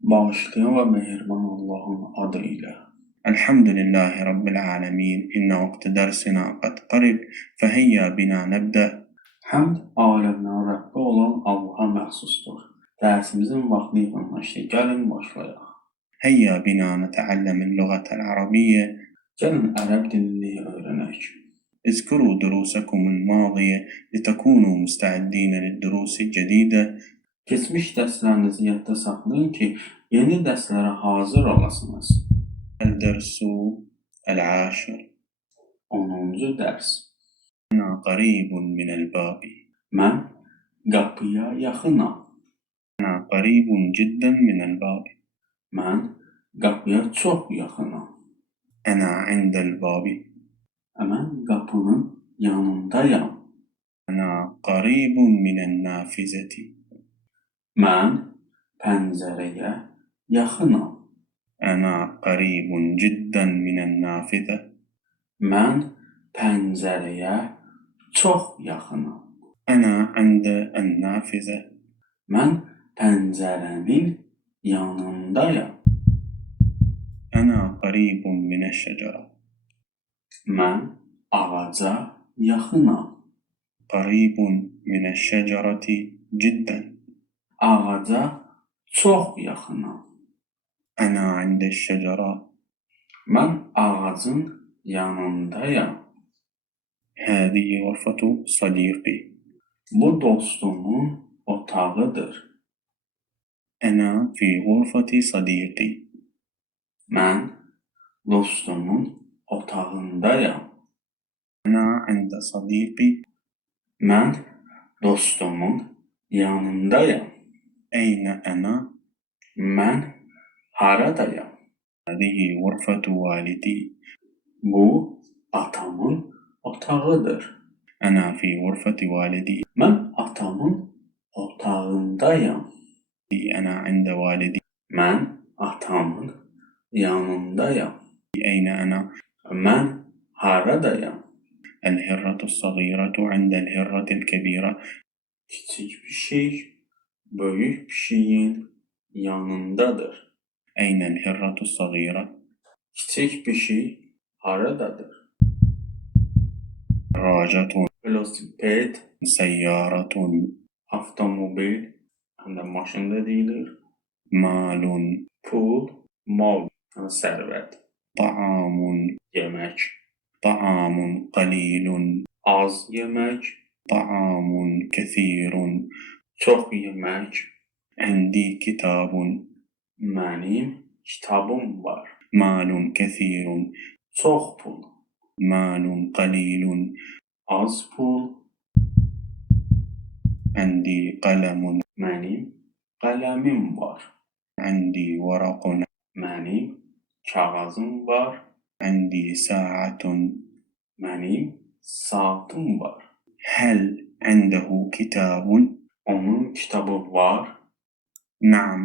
Bağışlayan ve mehriban Allah'ın adıyla. Elhamdülillahi Rabbil alemin. İnne vakti dersina qad qarib. Feheyya bina nebde. Həmd aləmlərin Rəbbi olan Allaha məxsusdur. Dərsimizin vaxtı yaxınlaşdı. Gəlin başlayaq. Heyya bina netəalləmin lüğətəl arabiyyə. Gəlin ərəb dilini öyrənək. اذكروا دروسكم الماضية لتكونوا مستعدين للدروس الجديدة. Keçmiş dərslərinizi yadda saxlayın ki, yeni dərslərə hazır olasınız. El-dersu el-ashir. 10-cu dərs. Ana qaribun minəl-babi. Mən qapıya yaxınam. Ana qaribun ciddən minəl-babi. Mən qapıya çox yaxınam. Ana indəl-babi. Mən qapının yanındayam. Ana qaribun minən-nafizəti. Mən pəncərəyə yaxınam. Ana qaribun ciddən minən-nafizə. Mən pəncərəyə çox yaxınam. Ana əndə-ən-nafizə. Mən pəncərənin yanındayam. Ana qaribun minəş-şəcərə. Mən ağaca yaxınam. Qaribun minəş-şəcərəti ciddən. Ağaca çox yaxınam. Ana indəş-şəcərə. Mən ağacın yanındayam. Həzihi ğurfatu sadiqi. Bu dostumun otağıdır. Ana fi ğurfati sadiqi. Mən dostumun otağındayam. Ana ində sadiqi. Mən dostumun yanındayım. Eynə ana? Mən haradayam? Həzihi ğurfatu validi. Bu atamın otağıdır. Ana fi ğurfati validi. Mən atamın otağındayım. Ana ində validi. Mən atamın yanındayım. Eynə ana? Mən haradayam? El-hirratu s-sagiratu indəl-hirratil kebira. Kiçik pişik böyük pişiyin yanındadır. Eynəl-hirratu s-sagira. Kiçik pişik haradadır? Racatun. Velosiped. Seyyaratun. Avtomobil. Həm də maşın da deyilir. Malun. Pul. Mal. Sərvət. Ta'amun. Yemək. Ta'amun qalilun. Az yemək. Ta'amun kəthirun. Çox yemək. Əndi kitabun. Mənim kitabım var. Malun kəthirun. Çox pul. Malun qalilun. Az pul. Əndi qələmun. Mənim qələmim var. Əndi varaqun. Mənim kağızım var. Əndi saatun. Mənim saatım var. Həl əndəhu kitabun. Onun kitabı var. Naam,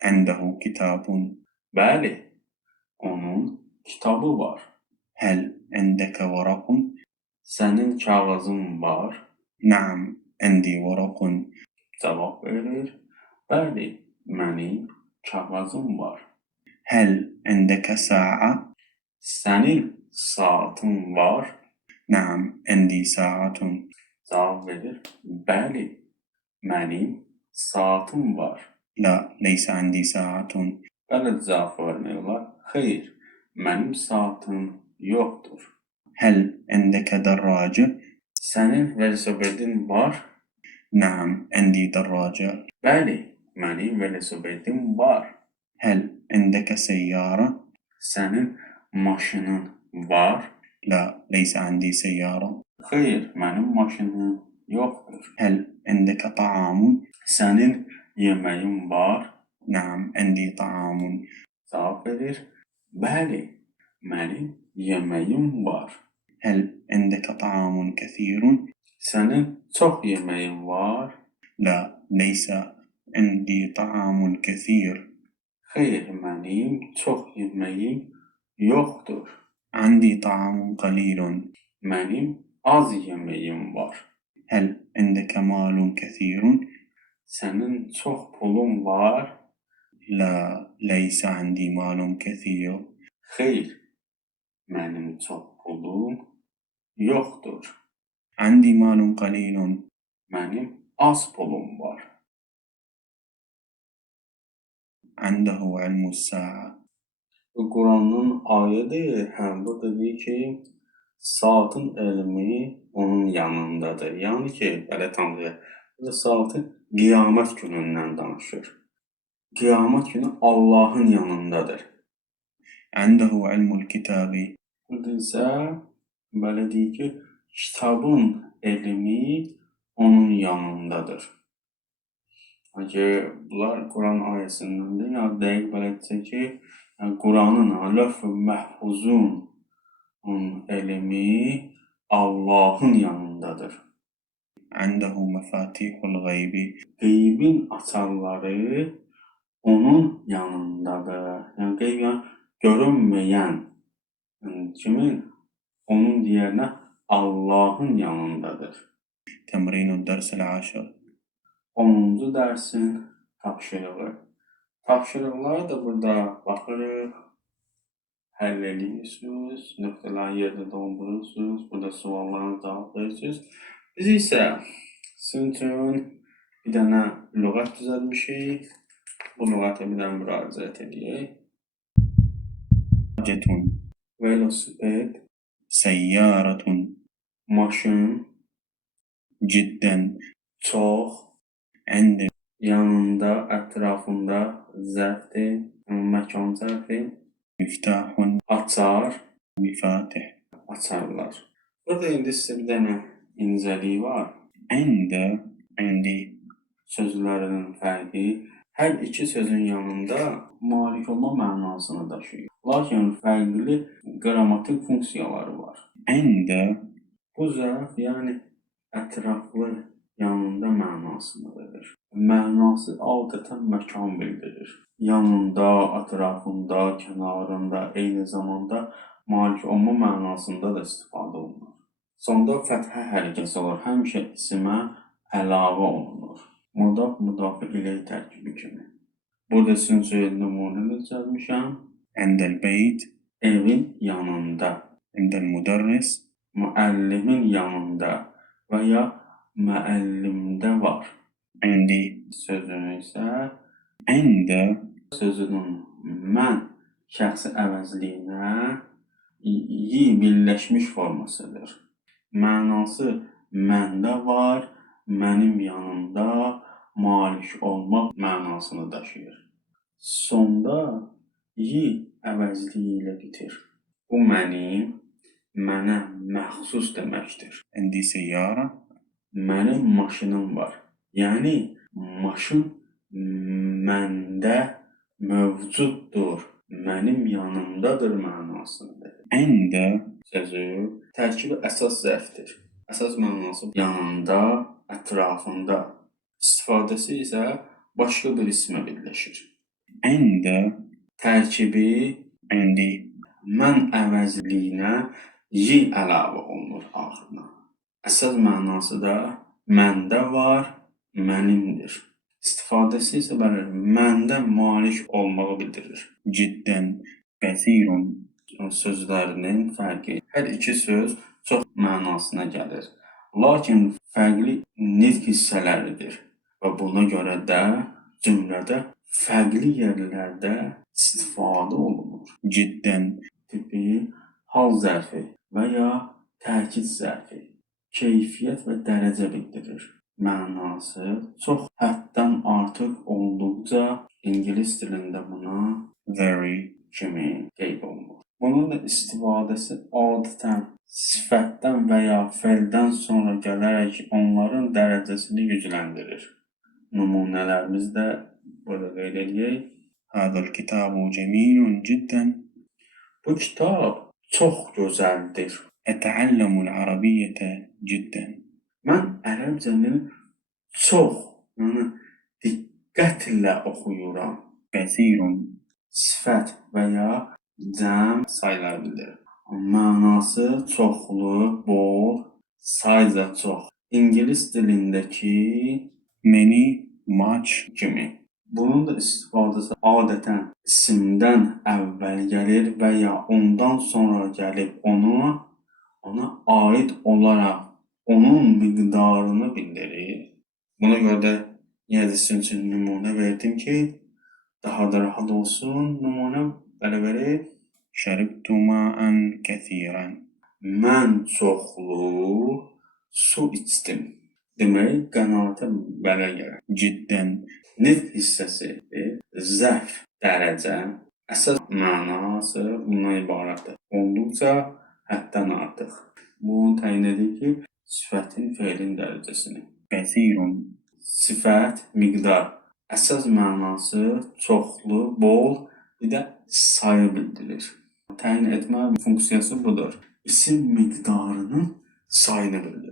əndəhu kitabun. Bəli, onun kitabı var. Həl əndəkə varaqun. Sənin kağızın var. Naam, əndi varaqun. Cavab verir. Bəli, mənim kağızım var. Həl əndəkə sa'a. Sənin saatın var. Naam, əndi saatun. Cavab verir. Bəli, mənim saatım var. La, leysə əndi saatun. Bəli, cavab vermirlər. Xeyr, mənim saatım yoxdur. Həl əndəkə dərracə. Sənin velosipedin var. Naam, əndi dərracə. Bəli, mənim velosipedim var. Həl əndəkə səyyarə. Sənin maşının var. La, leysə əndi səyyarə. Xeyr, mənim maşınım yoxdur. Həl əndəkə ta'amun. Sənin yeməyin var. Naam, əndi ta'amun. Cavab verir. Bəli, mənim yeməyim var. Həl əndəkə ta'amun kəthirun. Sənin çox yeməyin var. La, leysə əndi ta'amun kəthir. Xeyr, mənim çox yeməyim yoxdur. Əndi ta'amun qalilun. Mənim az yeməyim var. Həl əndəkə malun kəthirun. Sənin çox pulun var. لا ليس عندي مال كثير. Xeyr, mənim çox pulum yoxdur. عندي مال قليل. Mənim az pulum var. عنده علم الساعة. Bu Quranın ayədir. Burada deyir ki, saatın elmi onun yanındadır. Yəni ki, belə tanıyır. Burada saatın qiyamət günündən danışır. Qiyamət günü Allahın yanındadır. عنده علم الكتاب. Burada isə belə deyir ki, kitabın elmi onun yanındadır. Bunlar Quran ayəsindəndir. Yəni dəqiq belə desək ki, Quranın Lövh-ü Məhfuzun elmi Allahın yanındadır. عنده مفاتيح الغيب. Qeybin açarları onun yanındadır. Yəni qeyb görünməyən kimin? Onun deyərinə Allahın yanındadır. تمرين الدرس العاشر. 10-cu dərsin tapşırığı. Tapşırıqları da burada baxırıq. Həll edirsiniz, nöqtələrin yerində doldurursunuz, burada suallarını cavablayırsınız. Biz isə sizin üçün bir dənə lüğət düzəltmişik. Bu lüğətə bir dənə müraciət edək. Cetun. Velosiped. Səyyarətun. Maşın. Ciddən. Çox. Əndə. Yanında, ətrafında zərfdir, məkan zərfi. Miftahun. Açar. Mifatih. Açarlar. Burada indi sizə bir dənə incəlik var. Əndə, əndi sözlərinin fərqi hər iki sözün yanında malik olma mənasını daşıyır. Lakin fərqli qrammatik funksiyaları var. Əndə bu zərf, yəni ətraflı yanında mənasını verir. Mənası adətən məkan bildirir. Yanında, ətrafında, kənarında, eyni zamanda malik olma mənasında da istifadə olunur. Sonda fəthə hərəkəsi olur. Həmişə isimə əlavə olunur. Mudaf, müdafi ilə tərkibi kimi. Burada sizin üçün nümunəni düzəltmişəm. Əndəl beyt. Evin yanında. Əndəl müdərris. Müəllimin yanında və ya müəllimdə var. Əndi sözünü isə əndə sözünün mən şəxsi əvəzliyinə birləşmiş formasıdır. Mənası məndə var, mənim yanımda malik olmaq mənasını daşıyır. Sonda əvəzliyi ilə bitir. Bu mənim, mənə məxsus deməkdir. Əndi səyyara. Mənim maşınım var. Yəni, maşın məndə mövcuddur, mənim yanımdadır mənasındadır. Əndə sözü tərkibi əsas zərfdir. Əsas mənası yanında, ətrafında. İstifadəsi isə başqa bir ismə birləşir. Əndə tərkibi əndi mən əvəzliyinə əlavə olunur axırına. Əsas mənası da məndə var, mənimdir. İstifadəsi isə belə məndə malik olmağı bildirir. Ciddən, kəsirun sözlərinin fərqi. Hər iki söz çox mənasına gəlir. Lakin fərqli nitq hissələridir və buna görə də cümlədə fərqli yerlərdə istifadə olunur. Ciddən tipi hal zərfi və ya təkid zərfi. Keyfiyyət və dərəcə bildirir. Mənası çox həddən artıq olduqca ingilis dilində buna very kimi qeyd olunur. Bunun da istifadəsi adətən sifətdən və ya feldən sonra gələrək onların dərəcəsini gücləndirir. Nümunələrimiz də burada qeyd edək. Hədəl kitabu cəmilun ciddən. Bu kitab çox gözəldir. Ətəəlləmul ərəbiyyətə ciddən. Mən ərəbcəni çox, yəni diqqətlə oxuyuram. Kəsirun sifət və ya cəm sayılar bildirir. Mənası çoxlu, bol, sayca çox. İngilis dilindəki many, much kimi. Bunun da istifadəsi adətən isimdən əvvəl gəlir və ya ondan sonra gəlib ona aid olaraq onun miqdarını bildirir. Buna görə də yenə də sizin üçün nümunə verdim ki, daha da rahat olsun. Nümunə belə verir. Şəribtu ma'an kəsirən. Mən çoxlu su içdim. Demək, qənaətə belə gəlir. Ciddən. Nitq hissəsi, zəf, dərəcə, əsas mənası bundan ibarətdir. Olduqca həddən artıq. Bunu təyin edir ki, sifətin, feilin dərəcəsini. Kəsirun. Sifət, miqdar. Əsas mənası çoxlu, bol, bir də sayı bildirir. Təyin etmə funksiyası budur. İsim miqdarının sayını bildirir.